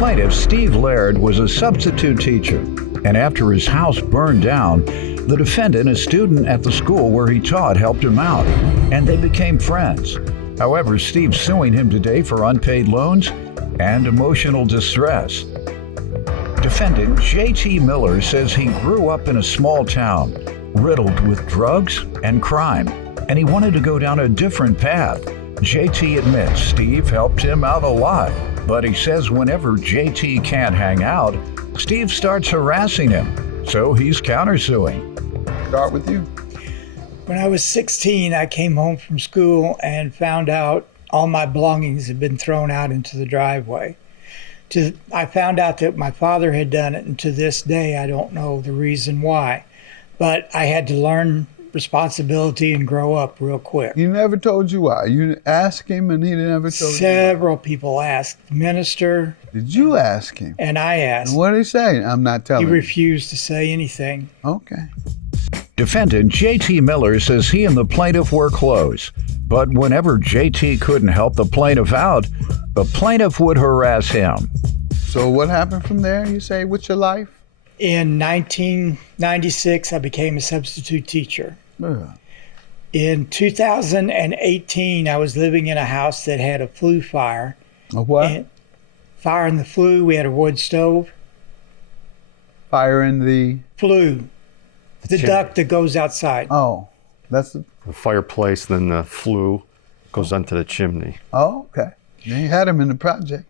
plaintiff, Steve Laird, was a substitute teacher, and after his house burned down, the defendant, a student at the school where he taught, helped him out, and they became friends. However, Steve's suing him today for unpaid loans and emotional distress. Defendant J.T. Miller says he grew up in a small town, riddled with drugs and crime, and he wanted to go down a different path. J.T. admits Steve helped him out a lot, but he says whenever J.T. can't hang out, Steve starts harassing him, so he's countersuing. Start with you. When I was 16, I came home from school and found out all my belongings had been thrown out into the driveway. I found out that my father had done it, and to this day, I don't know the reason why. But I had to learn responsibility and grow up real quick. He never told you why? You asked him and he never told you? Several people asked. The minister. Did you ask him? And I asked. And what did he say? I'm not telling He you. refused to say anything. Okay. Defendant J.T. Miller says he and the plaintiff were close, but whenever J.T. couldn't help the plaintiff out, the plaintiff would harass him. So what happened from there, you say, with your life? In 1996, I became a substitute teacher. Yeah. In 2018, I was living in a house that had a flue fire. A what? And fire in the flue. We had a wood stove. Fire in the... Flue. The duct that goes outside. Oh, that's the... The fireplace, then the flue goes onto the chimney. Oh, okay. You had them in the projects.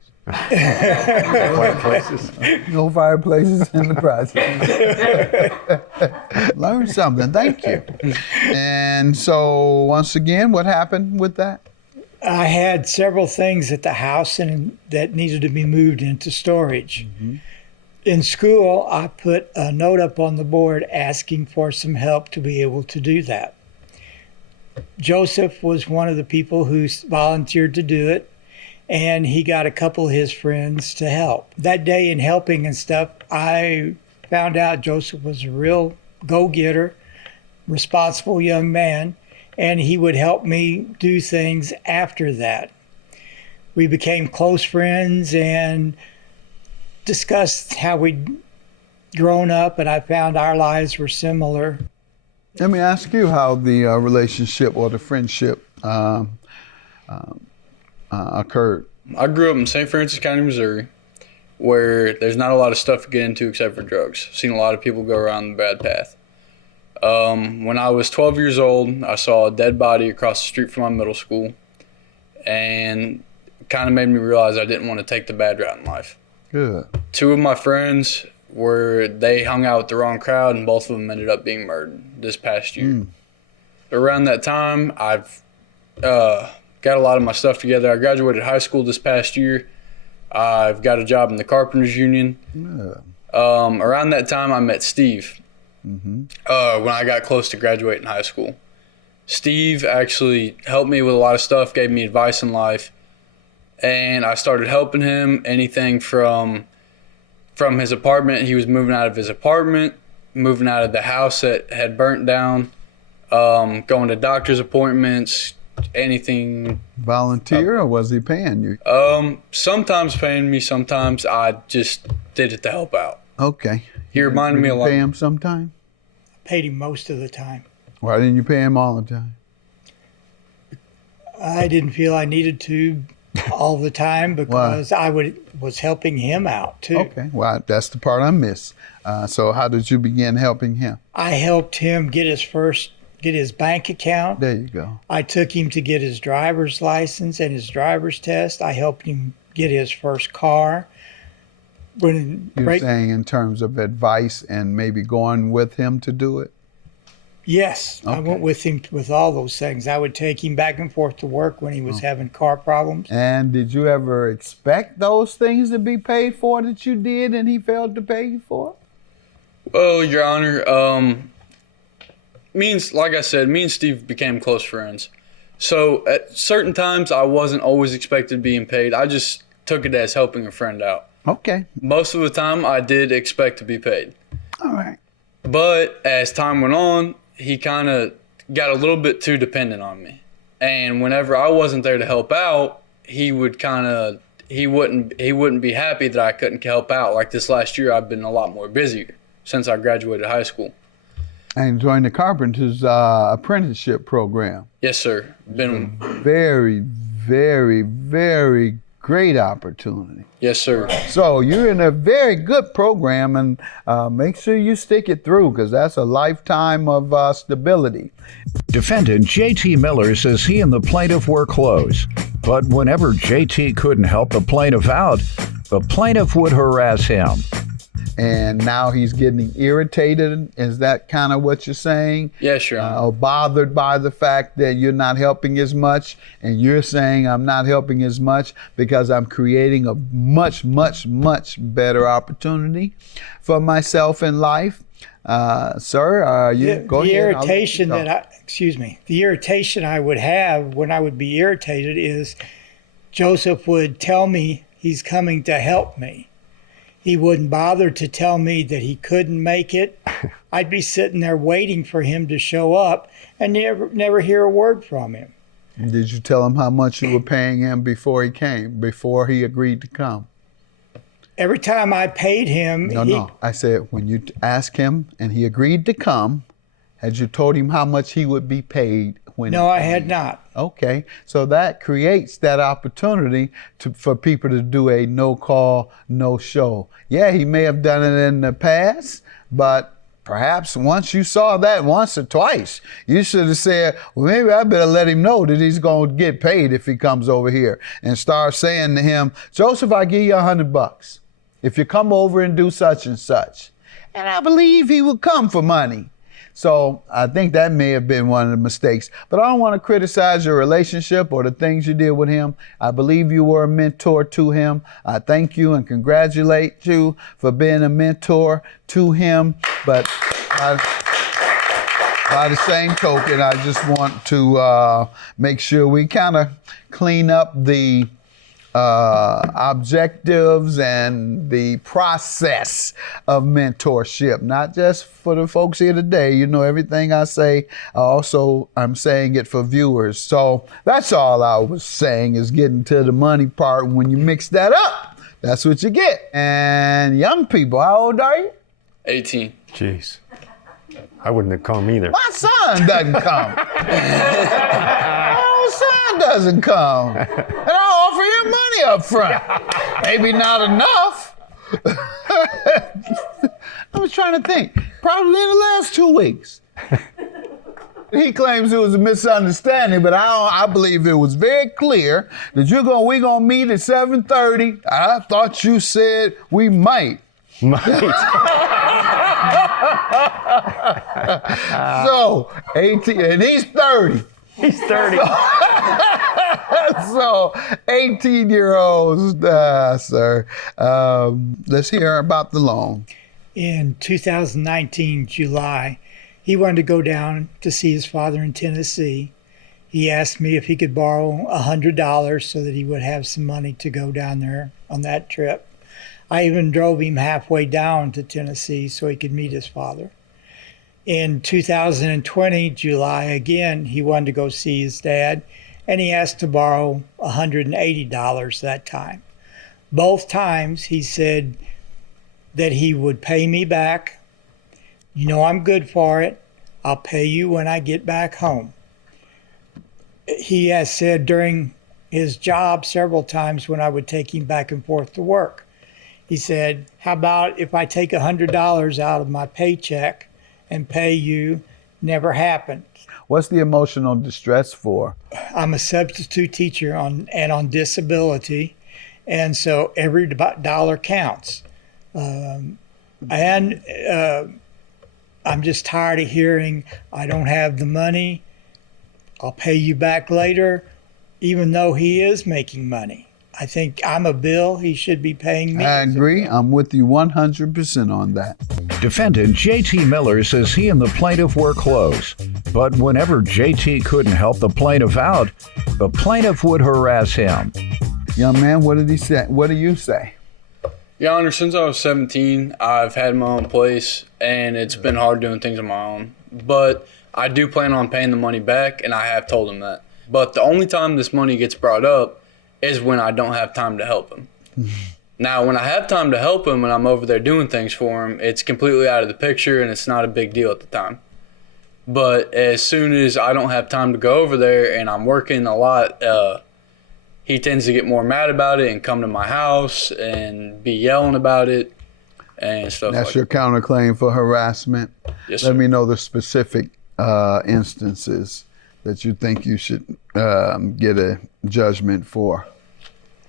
Fireplaces. No fireplaces in the projects. Learn something. Thank you. And so, once again, what happened with that? I had several things at the house that needed to be moved into storage. Mm-hmm. In school, I put a note up on the board asking for some help to be able to do that. Joseph was one of the people who volunteered to do it, and he got a couple of his friends to help. That day in helping and stuff, I found out Joseph was a real go-getter, responsible young man, and he would help me do things after that. We became close friends and discussed how we'd grown up, and I found our lives were similar. Let me ask you how the relationship or the friendship occurred. I grew up in St. Francis County, Missouri, where there's not a lot of stuff to get into except for drugs. I've seen a lot of people go around the bad path. When I was 12 years old, I saw a dead body across the street from my middle school, and it kind of made me realize I didn't want to take the bad route in life. Good. Two of my friends they hung out with the wrong crowd, and both of them ended up being murdered this past year. Around that time, I've got a lot of my stuff together. I graduated high school this past year. I've got a job in the Carpenters Union. Yeah. Around that time, I met Steve. When I got close to graduating high school. Steve actually helped me with a lot of stuff, gave me advice in life, and I started helping him anything from his apartment. He was moving out of his apartment, moving out of the house that had burnt down, going to doctor's appointments, anything. Volunteer or was he paying you? Sometimes paying me, sometimes I just did it to help out. Okay. He reminded me a lot. Pay him sometime? Paid him most of the time. Why didn't you pay him all the time? I didn't feel I needed to all the time because I was helping him out too. Okay, well, that's the part I missed. So how did you begin helping him? I helped him get his bank account. There you go. I took him to get his driver's license and his driver's test. I helped him get his first car. You're saying in terms of advice and maybe going with him to do it? Yes, okay. I went with him with all those things. I would take him back and forth to work when he was having car problems. And did you ever expect those things to be paid for that you did and he failed to pay you for? Well, Your Honor, like I said, me and Steve became close friends. So at certain times, I wasn't always expected being paid. I just took it as helping a friend out. Okay. Most of the time, I did expect to be paid. All right. But as time went on, he kind of got a little bit too dependent on me. And whenever I wasn't there to help out, he would kind of he wouldn't be happy that I couldn't help out. Like this last year, I've been a lot more busier since I graduated high school. And joined the carpenter's apprenticeship program. Yes, sir. Been very, very, very great opportunity. Yes, sir. So you're in a very good program, and make sure you stick it through, because that's a lifetime of stability. Defendant J.T. Miller says he and the plaintiff were close, but whenever J.T. couldn't help the plaintiff out, the plaintiff would harass him. And now he's getting irritated. Is that kind of what you're saying? Yes, Your Honor. Or bothered by the fact that you're not helping as much, and you're saying I'm not helping as much because I'm creating a much, much, much better opportunity for myself in life. Sir, go the ahead. Irritation the irritation I would have when I would be irritated is Joseph would tell me he's coming to help me. He wouldn't bother to tell me that he couldn't make it. I'd be sitting there waiting for him to show up and never hear a word from him. Did you tell him how much you were paying him before he came, before he agreed to come? Every time I paid him... No. I said, when you asked him and he agreed to come, had you told him how much he would be paid when... No, I had not. Okay, so that creates that opportunity for people to do a no call, no show. Yeah, he may have done it in the past, but perhaps once you saw that once or twice, you should have said, well, maybe I better let him know that he's going to get paid if he comes over here, and start saying to him, Joseph, I give you $100 if you come over and do such and such. And I believe he will come for money. So I think that may have been one of the mistakes. But I don't want to criticize your relationship or the things you did with him. I believe you were a mentor to him. I thank you and congratulate you for being a mentor to him. But by the same token, I just want to make sure we kind of clean up the objectives and the process of mentorship, not just for the folks here today. You know, everything I say, I'm saying it for viewers. So that's all I was saying, is getting to the money part. When you mix that up, that's what you get. And young people, how old are you? 18. Jeez. I wouldn't have come either. My son doesn't come. My son doesn't come. And I'll offer him money up front. Maybe not enough. I was trying to think. Probably in the last 2 weeks. He claims it was a misunderstanding, but I believe it was very clear that we're gonna meet at 7:30. I thought you said we might. So 18, and he's 30. He's 30. So 18-year-olds, sir. Let's hear about the loan. In 2019, July, he wanted to go down to see his father in Tennessee. He asked me if he could borrow $100 so that he would have some money to go down there on that trip. I even drove him halfway down to Tennessee so he could meet his father. In 2020, July, again, he wanted to go see his dad, and he asked to borrow $180 that time. Both times he said that he would pay me back. You know, I'm good for it. I'll pay you when I get back home. He has said during his job several times when I would take him back and forth to work, he said, how about if I take $100 out of my paycheck and pay you? Never happened. What's the emotional distress for? I'm a substitute teacher on disability, and so every dollar counts. And I'm just tired of hearing, I don't have the money, I'll pay you back later, even though he is making money. I think I'm a bill, he should be paying me. I agree. I'm with you 100% on that. Defendant J.T. Miller says he and the plaintiff were close, but whenever J.T. couldn't help the plaintiff out, the plaintiff would harass him. Young man, what did he say? What do you say? Your Honor, since I was 17, I've had my own place, and it's been hard doing things on my own. But I do plan on paying the money back, and I have told him that. But the only time this money gets brought up is when I don't have time to help him. Now, when I have time to help him and I'm over there doing things for him, it's completely out of the picture and it's not a big deal at the time. But as soon as I don't have time to go over there and I'm working a lot, he tends to get more mad about it and come to my house and be yelling about it and stuff That's like your counterclaim for harassment? Yes, Let sir. me know the specific instances that you think you should get a judgment for.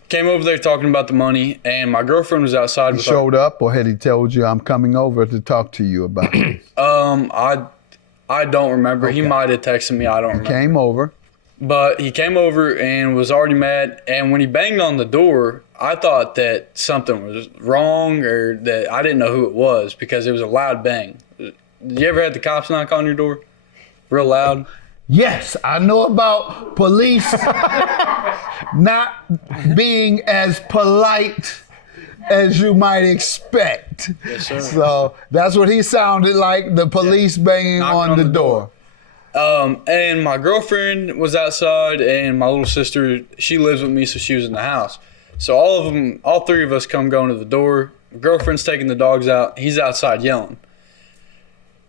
Came over there talking about the money, and my girlfriend was outside. He showed up, or had he told you, I'm coming over to talk to you about it? I don't remember. Okay. He might have texted me. I don't remember. Came over. But he came over and was already mad. And when he banged on the door, I thought that something was wrong or that I didn't know who it was because it was a loud bang. You ever had the cops knock on your door? Real loud? Yes, I know about police not being as polite as you might expect. Yes, sir. So that's what he sounded like, the police banging Knocking on the door. And my girlfriend was outside and my little sister, she lives with me, so she was in the house. So all three of us come going to the door. My girlfriend's taking the dogs out. He's outside yelling.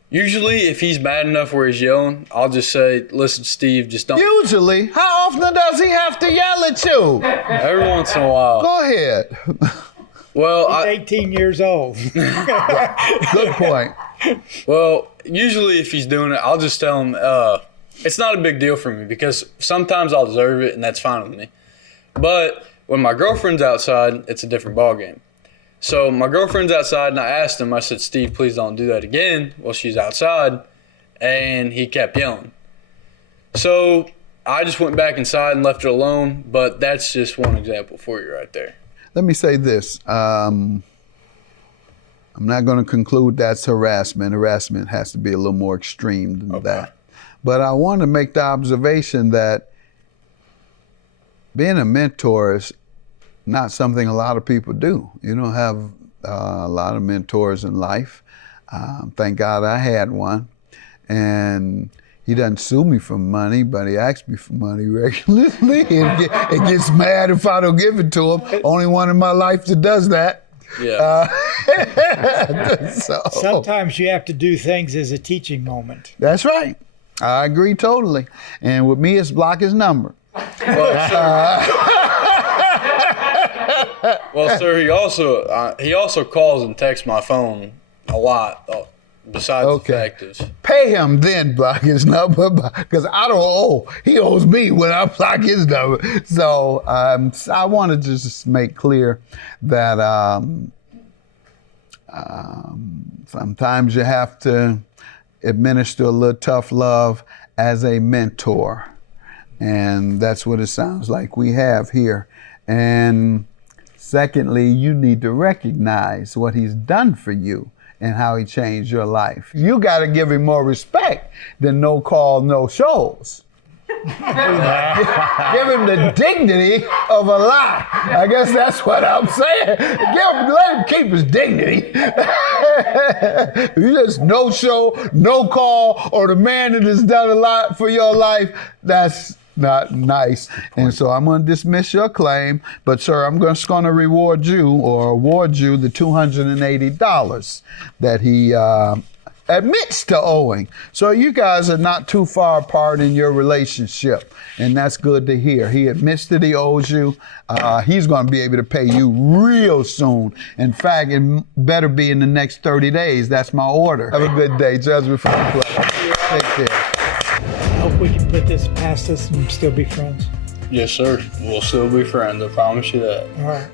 Usually, if he's bad enough where he's yelling, I'll just say, listen, Steve, just don't. Usually, how often does he have to yell at you? Every once in a while. Go ahead. Well, He's 18 years old. Good point. Well, usually if he's doing it, I'll just tell him, it's not a big deal for me because sometimes I'll deserve it and that's fine with me. But when my girlfriend's outside, it's a different ballgame. So my girlfriend's outside and I asked him, I said, Steve, please don't do that again. Well, she's outside and he kept yelling. So I just went back inside and left it alone, but that's just one example for you right there. Let me say this. I'm not going to conclude that's harassment. Harassment has to be a little more extreme than that. But I want to make the observation that being a mentor is not something a lot of people do. You don't have a lot of mentors in life. Thank God I had one. And he doesn't sue me for money, but he asks me for money regularly and gets mad if I don't give it to him. Only one in my life that does that. Yeah. Sometimes you have to do things as a teaching moment. That's right. I agree totally. And with me, it's block his number. Well, sir, he also calls and texts my phone a lot. Besides the fact is, pay him then block his number because I don't owe. He owes me when I block his number. So I wanted to just make clear that sometimes you have to administer a little tough love as a mentor. And that's what it sounds like we have here. And secondly, you need to recognize what he's done for you and how he changed your life. You got to give him more respect than no call, no shows. Give him the dignity of a lie. I guess that's what I'm saying. Let him keep his dignity. You just no show, no call, or the man that has done a lot for your life, that's not nice. And so I'm going to dismiss your claim, but sir, I'm just going to reward you or award you the $280 that he admits to owing. So you guys are not too far apart in your relationship, and that's good to hear. He admits that he owes you. He's going to be able to pay you real soon. In fact, it better be in the next 30 days. That's my order. Have a good day. Judgment from the play. Take care. I hope we can put this past us and still be friends. yes, sir, we'll still be friends. I promise you that. All right.